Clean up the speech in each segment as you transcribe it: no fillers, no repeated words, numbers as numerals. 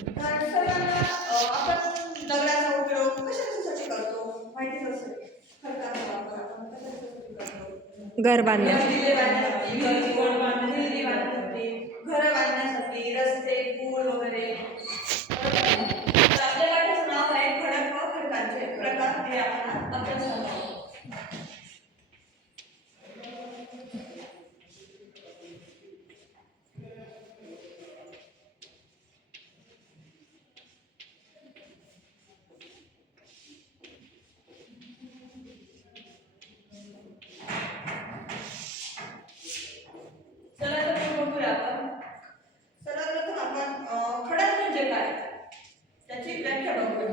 तर सर्वांना आपण दगडाचा उपयोग कशासाठी करतो माहितीच असेल. खडकाचा वापर आपण कशासाठी करतो? घर बांधण्यास. विहिरी बांधण्यासाठी, विहिरी बांधण्यासाठी, घरं बांधण्यासाठी, रस्ते, पूल वगैरे. तर आपल्या पाठाचं नाव आहे खडक व खडकांचे प्रकार. हे आपण अभ्यासणार आहोत. चला तर बघूया आपण. सर्वप्रथम आपण खडक म्हणजे काय त्याची व्याख्या बघूया.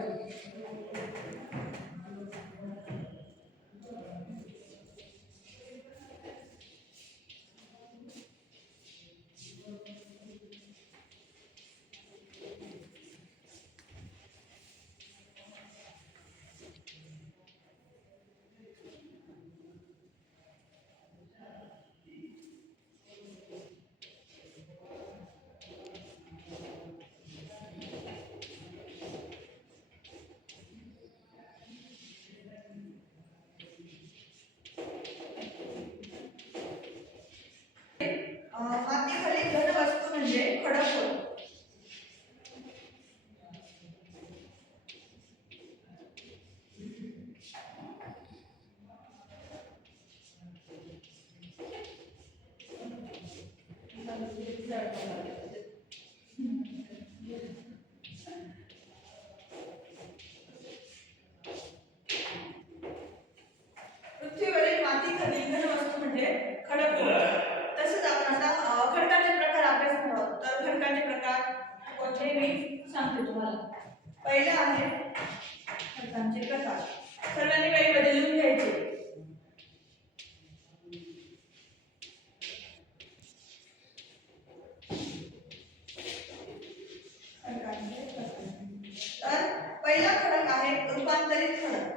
मातीखाली घन वस्तू म्हणजे खडक होय. पृथ्वीवरील मातीखाली घन वस्तू म्हणजे खडक होय. तसेच आपण आता खडकांचे प्रकार अभ्यासणार आहोत. तर खडकांचे प्रकार कोणते मी सांगते तुम्हाला. पहिला आहे खडकांचे प्रकार. सर्वांनी काही बदलून घ्यायचे. खडकांचे प्रकार. तर पहिला खडक आहे रूपांतरित खडक.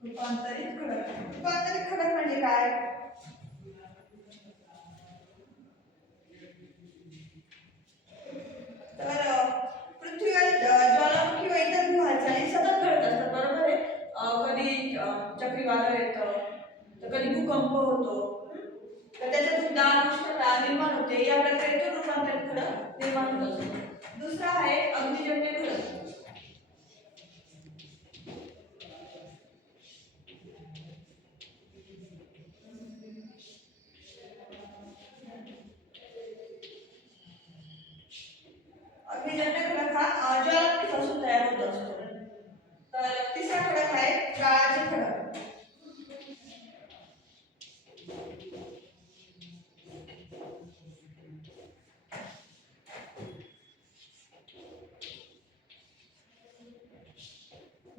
रूपांतरित खडक. रूपांतरित खडक म्हणजे काय? तर पृथ्वीवर ज्वालामुखी व इतर भूहालचाली सतत घडत असतात, बरोबर आहे. कधी चक्रीवादळ येतं, तर कधी भूकंप होतो, तर त्याच्यातून दाब उष्णता निर्माण होते. या प्रक्रियेतून रूपांतरित खडक निर्माण होत असतो. दुसरा आहे अग्निजन्य खडक. अग्निजन्य खडक हा ज्वालामुखीपासून तयार होत असतो. तर तिसरा खडक आहे गाळाचे खडक.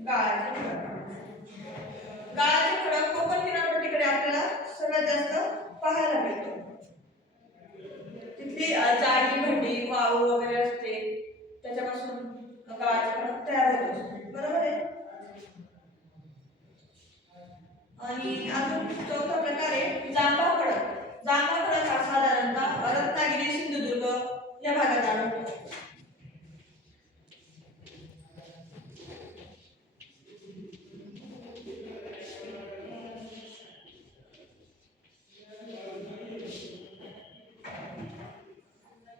गाळाचे खडक. गाळाचे खडक कोकण किनारपट्टीकडे आपल्याला सर्वात जास्त पाहायला मिळतो. तिथली जाळी, भंडी, वाळू वगैरे असते, त्याच्यापासून गाळाचे खडक तयार होत असतो, बरोबर आहे. आणि अजून चौथा प्रकार आहे जांभा खडक. जांभा खडक हा साधारणतः रत्नागिरी, सिंधुदुर्ग या भागात आढळतो.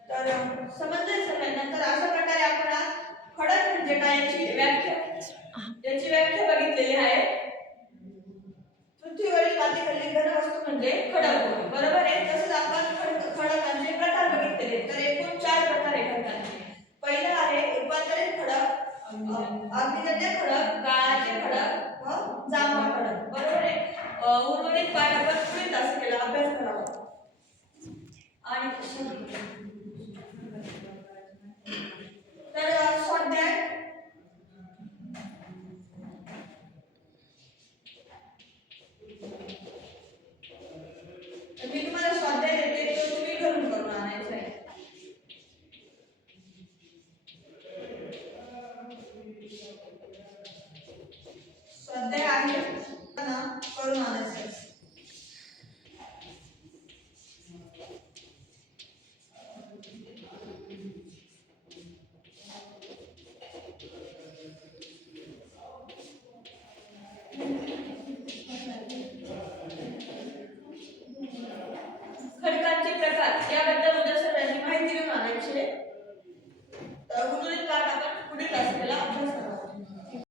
तर समजलंय सगळ्यांना. तर अशा प्रकारे आपण आज खडक म्हणजे काय याची व्याख्या बघितलेली आहे. पृथ्वीवरील मातीखाली घन वस्तू म्हणजे खडक होय, बरोबर आहे. तसंच आपण खडकांचे प्रकार बघितलेले. तर एकूण 4 प्रकार आहेत खडकांचे. पहिला आहे रूपांतरित खडक, अग्निजन्य खडक, गाळाचे खडक व जांभा खडक, बरोबर आहे. उर्वरित पाठ आपण पुढील तासिकेला अभ्यास करावा. आणि तर स्वाध्याय मी तुम्हाला स्वाध्याय देते, तो तुम्ही घरून करून आणायचा आहे. स्वाध्याय ते आहे करून आणायचं. खडकांचे प्रकार याबद्दल